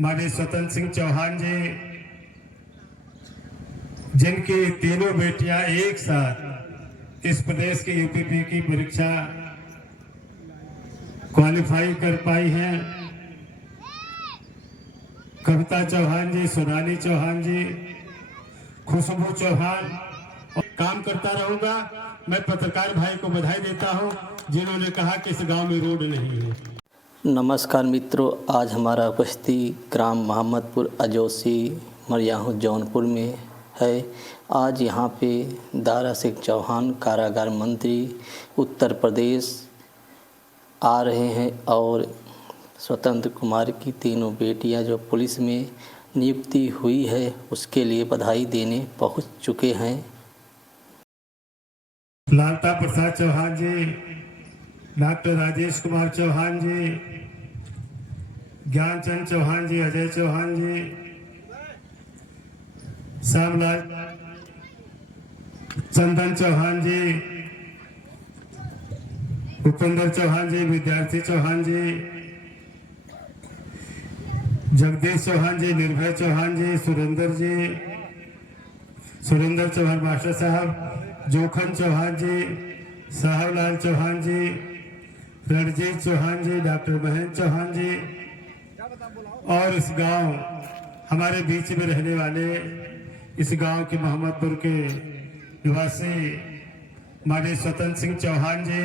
माननीय स्वतंत्र सिंह चौहान जी, जिनकी तीनों बेटियां एक साथ इस प्रदेश के यूपीपी की परीक्षा क्वालिफाई कर पाई हैं। कविता चौहान जी, सोनाली चौहान जी, खुशबू चौहान। और काम करता रहूंगा। मैं पत्रकार भाई को बधाई देता हूं जिन्होंने कहा कि इस गांव में रोड नहीं है। नमस्कार मित्रों, आज हमारा उपस्थिति ग्राम मोहम्मदपुर अजोसी मरियाहू जौनपुर में है। आज यहाँ पे दारा सिंह चौहान कारागार मंत्री उत्तर प्रदेश आ रहे हैं और स्वतंत्र कुमार की तीनों बेटियां जो पुलिस में नियुक्ति हुई है उसके लिए बधाई देने पहुंच चुके हैं। लालता प्रसाद चौहान जी, डॉक्टर राजेश कुमार चौहान जी, ज्ञानचंद चौहान जी, अजय चौहान जी, श्यामलाल चंदन चौहान जी, उपेंद्र चौहान जी, विद्यार्थी चौहान जी, जगदीश चौहान जी, निर्भय चौहान जी, सुरेंद्र चौहान मास्टर साहब, जोखन चौहान जी, साहबलाल चौहान जी, रणजीत चौहान जी, डॉक्टर महेंद्र चौहान जी और इस गांव हमारे बीच में रहने वाले इस गांव के मोहम्मदपुर के निवासी माननीय स्वतंत्र सिंह चौहान जी,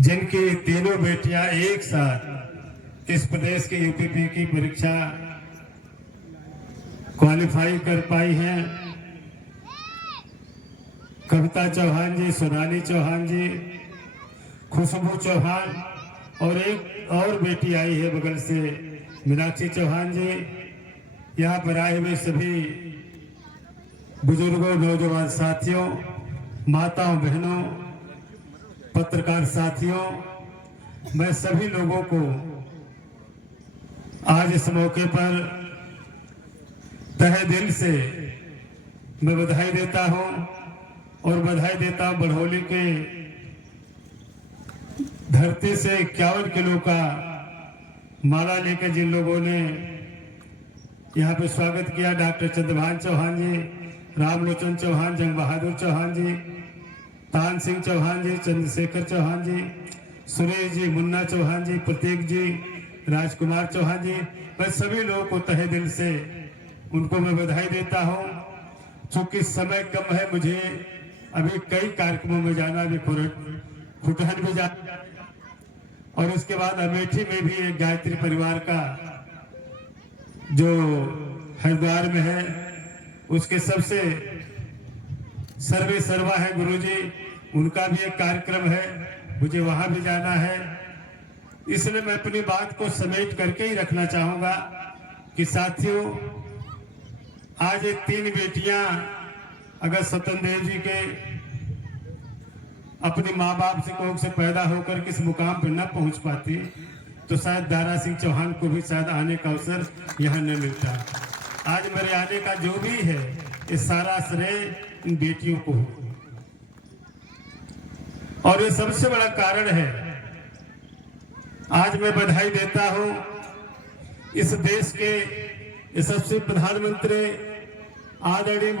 जिनकी तीनों बेटियां एक साथ इस प्रदेश के यूपीपी की परीक्षा क्वालिफाई कर पाई हैं। कविता चौहान जी, सोनाली चौहान जी, खुशबू चौहान और एक और बेटी आई है बगल से मीनाक्षी चौहान जी। यहाँ पर आए हुए सभी बुजुर्गों, नौजवान साथियों, माताओं, बहनों, पत्रकार साथियों, मैं सभी लोगों को आज इस मौके पर तहे दिल से मैं बधाई देता हूं और बधाई देता हूं बढ़ौली के धरती से 51 किलो का माला लेकर जिन लोगों ने यहाँ पे स्वागत किया, डॉक्टर चंद्रभान चौहान जी, रामलोचन चौहान, जंग बहादुर चौहान जी, तान सिंह चौहान जी, चंद्रशेखर चौहान जी, सुरेश जी, मुन्ना चौहान जी, प्रतीक जी, राजकुमार चौहान जी, मैं सभी लोगों को तहे दिल से उनको मैं बधाई देता हूं। चूंकि समय कम है, मुझे अभी कई कार्यक्रमों में जाना, अभी खुटहन भी जाना और उसके बाद अमेठी में भी एक गायत्री परिवार का जो हरिद्वार में है उसके सबसे सर्वे सर्वा है गुरुजी, उनका भी एक कार्यक्रम है, मुझे वहां भी जाना है। इसलिए मैं अपनी बात को समेट करके ही रखना चाहूंगा कि साथियों, आज ये तीन बेटियां अगर स्वतंत्र देव जी के अपने माँ बाप से कोख से पैदा होकर किस मुकाम पर न पहुंच पाती तो शायद दारा सिंह चौहान को भी शायद आने का अवसर यहाँ न मिलता। आज मेरे आने का जो भी है ये सारा श्रेय इन बेटियों को और ये सबसे बड़ा कारण है। आज मैं बधाई देता हूं इस देश के यशस्वी प्रधानमंत्री आदरणीय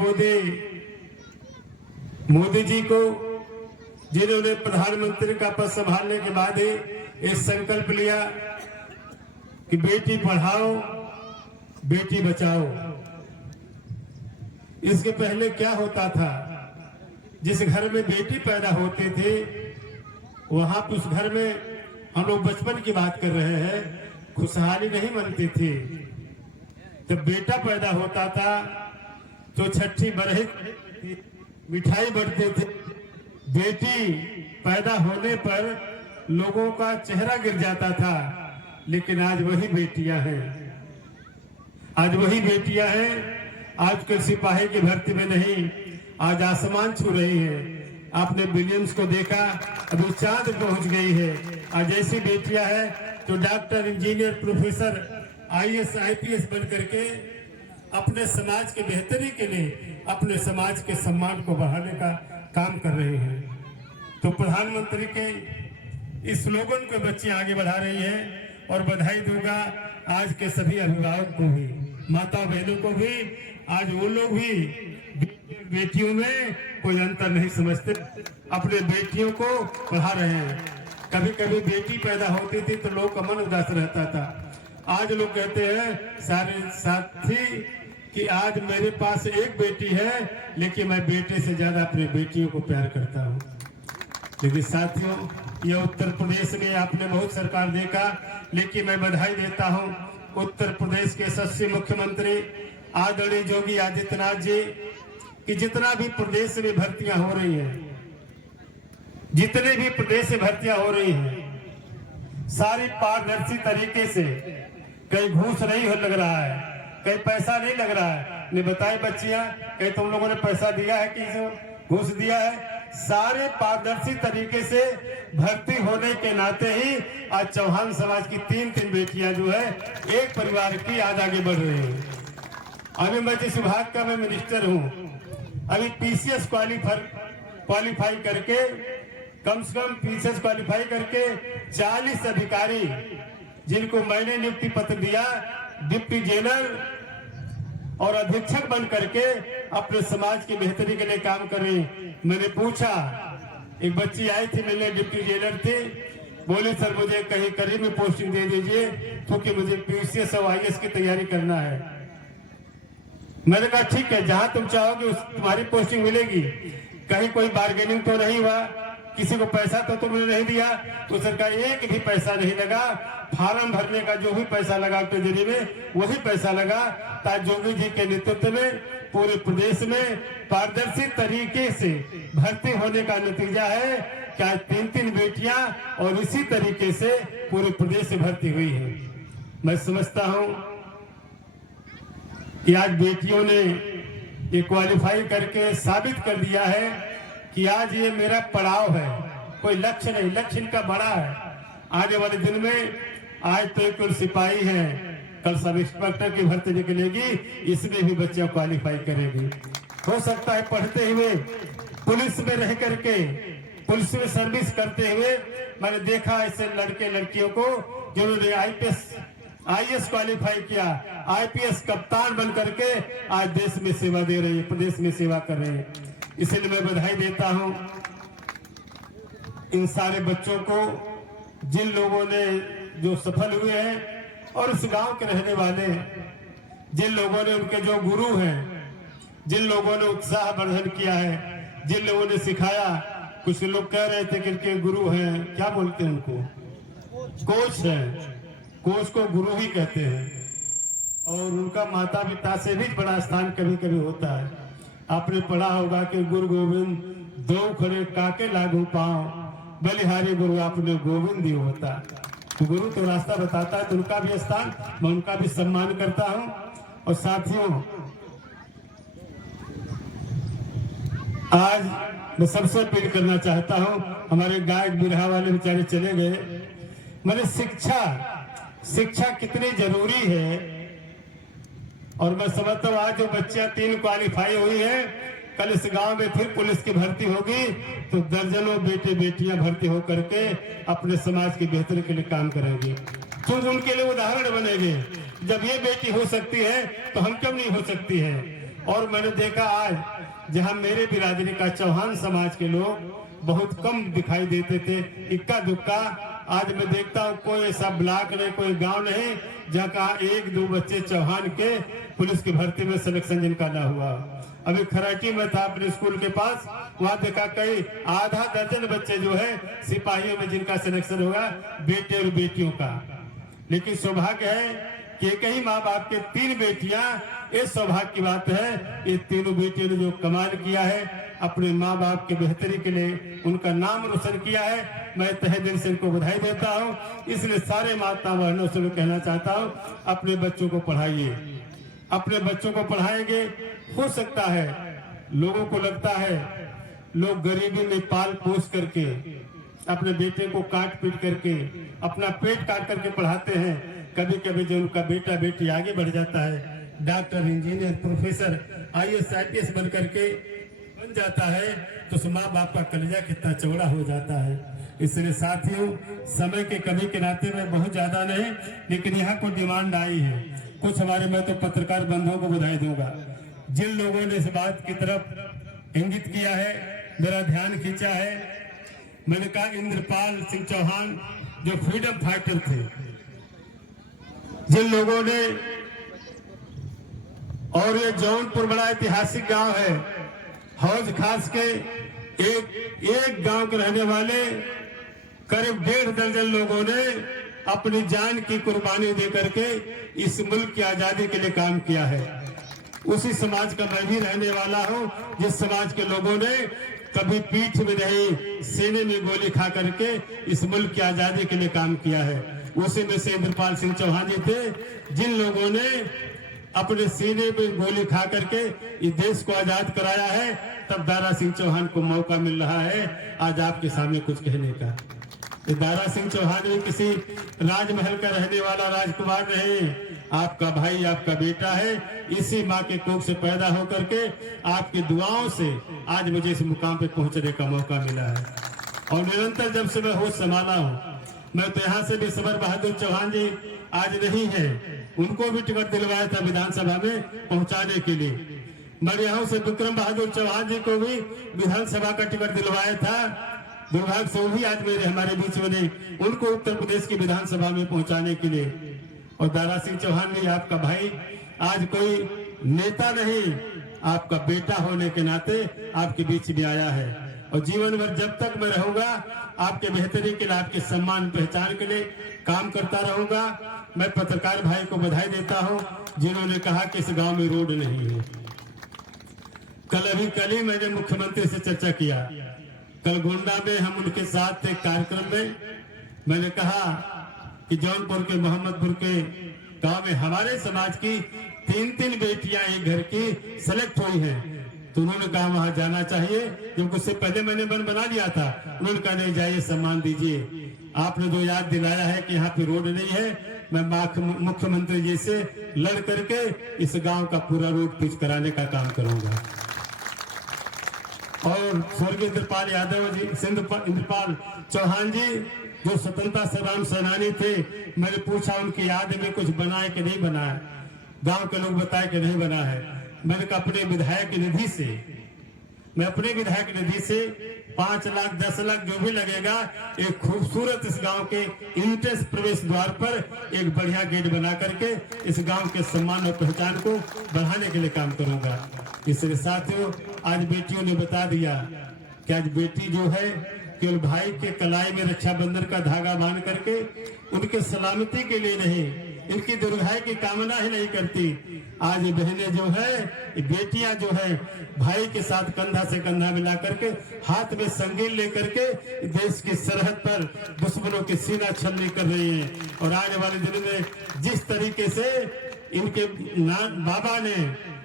मोदी जी को, जिन्होंने प्रधानमंत्री का पद संभालने के बाद ही एक संकल्प लिया कि बेटी पढ़ाओ बेटी बचाओ। इसके पहले क्या होता था, जिस घर में बेटी पैदा होती थी वहां उस घर में, हम लोग बचपन की बात कर रहे हैं, खुशहाली नहीं बनती थी। जब बेटा पैदा होता था तो छठी बरही मिठाई बढ़ते थे। बेटी पैदा होने पर लोगों का चेहरा गिर जाता था, लेकिन आज वही बेटियां हैं, आज वही बेटियां हैं। आज के सिपाही की भर्ती में नहीं, आज आसमान छू रही है। आपने विलियम्स को देखा, अभी चांद पहुंच गई है। आज ऐसी बेटियां हैं जो doctor, engineer, professor, IAS, IPS बन करके अपने समाज के बेहतरी के लिए अपने समाज के सम्मान को बढ़ाने का काम कर रहे हैं। तो प्रधानमंत्री के इस स्लोगन को बच्चे आगे बढ़ा रही है और बधाई दूंगा आज के सभी अभिभावक को भी, माता बहनों को भी। आज वो लोग भी बेटियों में कोई अंतर नहीं समझते, अपने बेटियों को पढ़ा रहे हैं। कभी कभी बेटी पैदा होती थी तो लोग का मन उदास रहता था। आज लोग कहते हैं सारे साथी कि आज मेरे पास एक बेटी है, लेकिन मैं बेटे से ज्यादा अपने बेटियों को प्यार करता हूँ। लेकिन साथियों, ये उत्तर प्रदेश में आपने बहुत सरकार देखा, लेकिन मैं बधाई देता हूँ उत्तर प्रदेश के यशस्वी मुख्यमंत्री आदरणीय योगी आदित्यनाथ जी कि जितना भी प्रदेश में भर्तियां हो रही हैं, जितने भी प्रदेश में भर्तियां हो रही हैं, सारी पारदर्शी तरीके से, कहीं घूस नहीं लग रहा है, कहीं पैसा नहीं लग रहा है। ने बताए बच्चियां, कहीं तुम लोगों ने पैसा दिया है कि घूस दिया है? सारे पारदर्शी तरीके से भर्ती होने के नाते ही आज चौहान समाज की तीन बेटियां जो है एक परिवार की आज आगे बढ़ रही है। अभी मैं जिस विभाग का मैं मिनिस्टर हूँ, अभी पीसीएस क्वालिफाई करके, कम से कम पीसीएस क्वालिफाई करके 40 अधिकारी जिनको मैंने नियुक्ति पत्र दिया, डिप्टी जेलर और अधीक्षक बन करके अपने समाज की बेहतरी के लिए काम कर रही। मैंने पूछा, एक बच्ची आई थी, मेरे डिप्टी जेलर थी, बोले सर मुझे कहीं करीब में पोस्टिंग दे दीजिए क्योंकि मुझे पीसीएस और आईएएस की तैयारी करना है। मैंने कहा ठीक है, जहां तुम चाहोगे तुम्हारी पोस्टिंग मिलेगी। कहीं कोई बार्गेनिंग तो नहीं हुआ, किसी को पैसा तो तुमने नहीं दिया, तो सरकार एक भी पैसा नहीं लगा। फार्म भरने का जो भी पैसा लगा ट्रेजरी में, वही पैसा लगा। ताकि योगी जी के नेतृत्व में पूरे प्रदेश में पारदर्शी तरीके से भर्ती होने का नतीजा है कि आज तीन बेटियां और इसी तरीके से पूरे प्रदेश से भर्ती हुई है। मैं समझता हूं कि आज बेटियों ने ये क्वालिफाई करके साबित कर दिया है कि आज ये मेरा पड़ाव है, कोई लक्ष्य नहीं, लक्ष्य इनका बड़ा है। आने वाले दिन में आज तो कुल सिपाही है, कल सब इंस्पेक्टर की भर्ती निकलेगी, इसमें भी बच्चियां क्वालिफाई करेगी। हो सकता है पढ़ते हुए पुलिस में रह करके, पुलिस में सर्विस करते हुए मैंने देखा ऐसे लड़के लड़कियों को जिन्होंने आईएएस क्वालिफाई किया, आईपीएस कप्तान बन करके आज देश में सेवा दे रहे हैं, प्रदेश में सेवा कर रहे हैं। इसलिए मैं बधाई देता हूं इन सारे बच्चों को, जिन लोगों ने जो सफल हुए हैं और इस गांव के रहने वाले हैं, जिन लोगों ने, उनके जो गुरु हैं, जिन लोगों ने उत्साह वर्धन किया है, जिन लोगों ने सिखाया। कुछ लोग कह रहे थे कि इनके गुरु हैं, क्या बोलते हैं उनको, कोच हैं, कोच को गुरु ही कहते हैं। और उनका माता पिता से भी बड़ा स्थान कभी कभी होता है। आपने पढ़ा होगा कि गुरु गोविंद दो खड़े काके लागू पांव, बलिहारी गुरु आपने गोविंद ही होता। तो गुरु तो रास्ता बताता है, तो उनका भी स्थान, मैं उनका भी सम्मान करता हूं। और साथियों, आज मैं सबसे अपील करना चाहता हूं, हमारे गायक बिरहा वाले बेचारे चले गए, मैंने शिक्षा कितनी जरूरी है। और मैं समझता हूँ आज जो बच्चियां 3 क्वालिफाई हुई है, कल इस गांव में फिर पुलिस की भर्ती होगी तो दर्जनों बेटे बेटियां भर्ती होकर के अपने समाज की बेहतरी के लिए काम करेंगे, तो उनके लिए उदाहरण बनेंगे। जब ये बेटी हो सकती है तो हम क्यों नहीं हो सकती है। और मैंने देखा आज जहां मेरे बिरादरी का चौहान समाज के लोग बहुत कम दिखाई देते थे, इक्का दुक्का, आज मैं देखता हूँ कोई ऐसा ब्लॉक नहीं, कोई गांव नहीं जहाँ कहा 1-2 बच्चे चौहान के पुलिस की भर्ती में सिलेक्शन जिनका ना हुआ। अभी खराटी में था अपने स्कूल के पास, वहां देखा कई आधा दर्जन बच्चे जो है सिपाहियों में जिनका सिलेक्शन होगा, बेटे और बेटियों का। लेकिन सौभाग्य है कि एक ही माँ बाप के 3 बेटियां, ये सौभाग्य की बात है। ये तीनों बेटियों ने जो कमाल किया है, अपने माँ बाप के बेहतरी के लिए उनका नाम रोशन किया है, मैं तहे दिल से इनको बधाई देता हूँ। इसलिए सारे माता बहनों से मैं कहना चाहता हूँ, अपने बच्चों को पढ़ाइए, अपने बच्चों को पढ़ाएंगे। हो सकता है लोगों को लगता है लोग गरीबी में पाल पोस करके अपने बेटे को काट पीट करके अपना पेट काट करके पढ़ाते हैं। कभी कभी जो उनका बेटा बेटी आगे बढ़ जाता है, doctor, engineer, professor, IAS IPS बन करके बन जाता है, तो उस माँ बाप का कलेजा कितना चौड़ा हो जाता है। इसलिए साथियों, समय के कमी के नाते में बहुत ज्यादा नहीं, लेकिन यहाँ को डिमांड आई है कुछ हमारे, मैं तो पत्रकार बंधुओं को बधाई दूंगा जिन लोगों ने इस बात की तरफ इंगित किया है, मेरा ध्यान खींचा है। मैंने कहा इंद्रपाल सिंह चौहान जो फ्रीडम फाइटर थे, जिन लोगों ने, और ये जौनपुर बड़ा ऐतिहासिक गांव है, हौज खास के एक गांव के रहने वाले करीब 1.5 दर्जन लोगों ने अपनी जान की कुर्बानी दे करके इस मुल्क की आजादी के लिए काम किया है। उसी समाज का मैं भी रहने वाला हूं, जिस समाज के लोगों ने कभी पीठ में नहीं सीने में गोली खा करके इस मुल्क की आजादी के लिए काम किया है। उसी में से इंद्रपाल सिंह चौहान जी थे, जिन लोगों ने अपने सीने में गोली खा करके इस देश को आजाद कराया है। तब दारा सिंह चौहान को मौका मिल रहा है आज आपके सामने कुछ कहने का। दारा सिंह चौहान भी किसी राजमहल का रहने वाला राजकुमार नहीं, आपका भाई, आपका बेटा है। इसी माँ के कोख से पैदा होकर के आपकी दुआओं से आज मुझे इस मुकाम पे पहुंचने का मौका मिला है। और निरंतर जब से मैं होश संभाला हूँ, मैं तो यहाँ से भी सबर बहादुर चौहान जी आज नहीं है, उनको भी टिकट दिलवाया था विधानसभा में पहुंचाने के लिए। मैं यहाँ से विक्रम बहादुर चौहान जी को भी विधानसभा का टिकट दिलवाया था। दुर्भाग्य से वो भी आज मेरे हमारे बीच में नहीं, उनको उत्तर प्रदेश की विधानसभा में पहुंचाने के लिए। और दारा सिंह चौहान भी आपका भाई, आज कोई नेता नहीं, आपका बेटा होने के नाते आपके बीच में आया है। और जीवन भर जब तक मैं रहूंगा आपके बेहतरी के लिए, आपके सम्मान पहचान के लिए काम करता रहूंगा। मैं पत्रकार भाई को बधाई देता हूं जिन्होंने कहा कि इस गांव में रोड नहीं है। कल ही मैंने मुख्यमंत्री से चर्चा किया, कल गोंडा में हम उनके साथ थे कार्यक्रम में। मैंने कहा कि जौनपुर के मोहम्मदपुर के गांव में हमारे समाज की 3 बेटियां एक घर की सेलेक्ट हुई हैं, तो उन्होंने कहा वहां जाना चाहिए, क्योंकि उससे पहले मैंने मन बना लिया था। उन्होंने कहा नहीं जाइए, सम्मान दीजिए। आपने जो याद दिलाया है कि यहाँ पे रोड नहीं है, मैं मुख्यमंत्री जी से लड़ करके इस गांव का पूरा रोड पिच कराने का काम करूंगा। और स्वर्गीय इंद्रपाल यादव जी, इंद्रपाल चौहान जी जो स्वतंत्रता संग्राम सेनानी थे, मैंने पूछा उनकी याद में कुछ बना है कि नहीं बना है। गांव के लोग बताए कि नहीं बना है। मैंने कहा अपने विधायक निधि से, मैं अपने विधायक निधि से 5 लाख 10 लाख जो भी लगेगा, एक खूबसूरत इस गांव के इंट्रेंस प्रवेश द्वार पर एक बढ़िया गेट बना करके इस गांव के सम्मान और पहचान को बढ़ाने के लिए काम करूंगा। इसलिए साथियों, आज बेटियों ने बता दिया कि आज बेटी जो है केवल भाई के कलाई में रक्षाबंधन का धागा बांध करके उनके सलामती के लिए नहीं, इनकी दीर्घायु की कामना ही नहीं करती। आज बहनें जो है, बेटियां जो है, भाई के साथ कंधा से कंधा मिला करके, हाथ में संगीन लेकर के देश की सरहद पर दुश्मनों की सीना छलनी कर रही है। और आने वाले दिन में जिस तरीके से इनके बाबा ने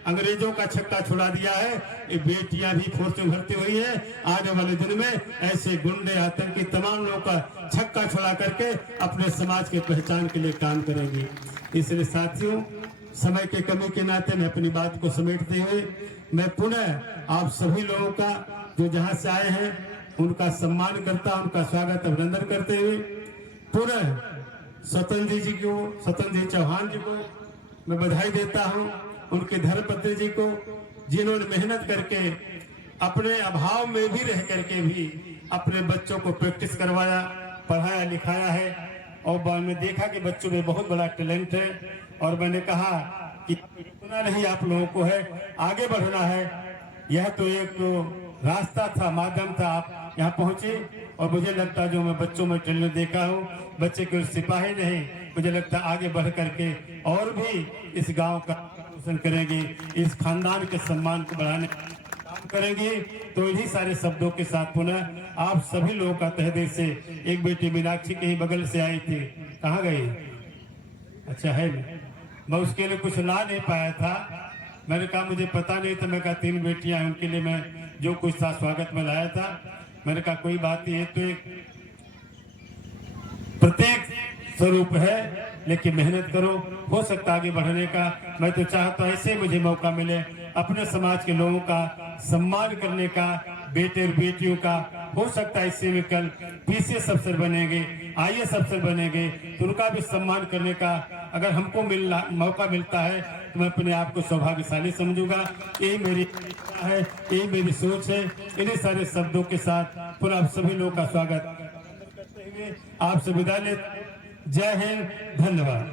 अंग्रेजों का छक्का छुड़ा दिया है, ये बेटियां भी फोर्स में भर्ती हुई है। आने वाले दिन में ऐसे गुंडे आतंकी तमाम लोगों का छक्का छुड़ा करके अपने समाज के पहचान के लिए काम करेंगे। इसलिए साथियों, समय के कमी के नाते मैं अपनी बात को समेटते हुए मैं पुनः आप सभी लोगों का जो जहां से आए हैं उनका सम्मान करता, उनका स्वागत अभिनंदन करते हुए पुनः स्वतंत्र जी को, स्वतंत्र जी चौहान जी को मैं बधाई देता हूं, उनके धर्मपत्नी जी को जिन्होंने मेहनत करके अपने अभाव में भी रह करके भी अपने बच्चों को प्रैक्टिस करवाया, पढ़ाया लिखाया है। और मैंने देखा कि बच्चों में बहुत बड़ा टैलेंट है। और मैंने कहा कि इतना नहीं आप लोगों को है, आगे बढ़ना है। यह तो एक रास्ता था, माध्यम था, आप यहाँ पहुंचे। और मुझे लगता जो मैं बच्चों में टैलेंट देखा हूँ, बच्चे केवल सिपाही नहीं, मुझे लगता आगे बढ़ करके और भी इस गांव का रोशन करेंगे, इस खानदान के सम्मान को बढ़ाने का काम करेंगे। तो इन्हीं सारे शब्दों के साथ पुनः आप सभी लोगों का तहे दिल से, एक बेटी मीनाक्षी कहीं बगल से आई थी, कहाँ गई? अच्छा है, मैं उसके लिए कुछ ला नहीं पाया था। मैंने कहा मुझे पता नहीं था, मैं कहा 3 बेटियां हैं, उनके लिए मैं जो कुछ था स्वागत में लाया था। मैंने कहा कोई बात नहीं है, तो एक प्रत्येक स्वरूप है, लेकिन मेहनत करो, हो सकता आगे बढ़ने का। मैं तो चाहता हूं ऐसे मुझे मौका मिले अपने समाज के लोगों का सम्मान करने का, बेटे और बेटियों का हो सकता है इससे भी कल पीसीएस अफसर बनेंगे, आईएएस अफसर बनेंगे, तो उनका भी सम्मान करने का अगर हमको मौका मिलता है तो मैं अपने आप को सौभाग्यशाली समझूंगा। यही मेरी इच्छा है, यही मेरी सोच है। इन्हीं सारे शब्दों के साथ पुनः आप सभी लोगों का स्वागत करते हुए आपसे विदा लेते। जय हिंद, धन्यवाद।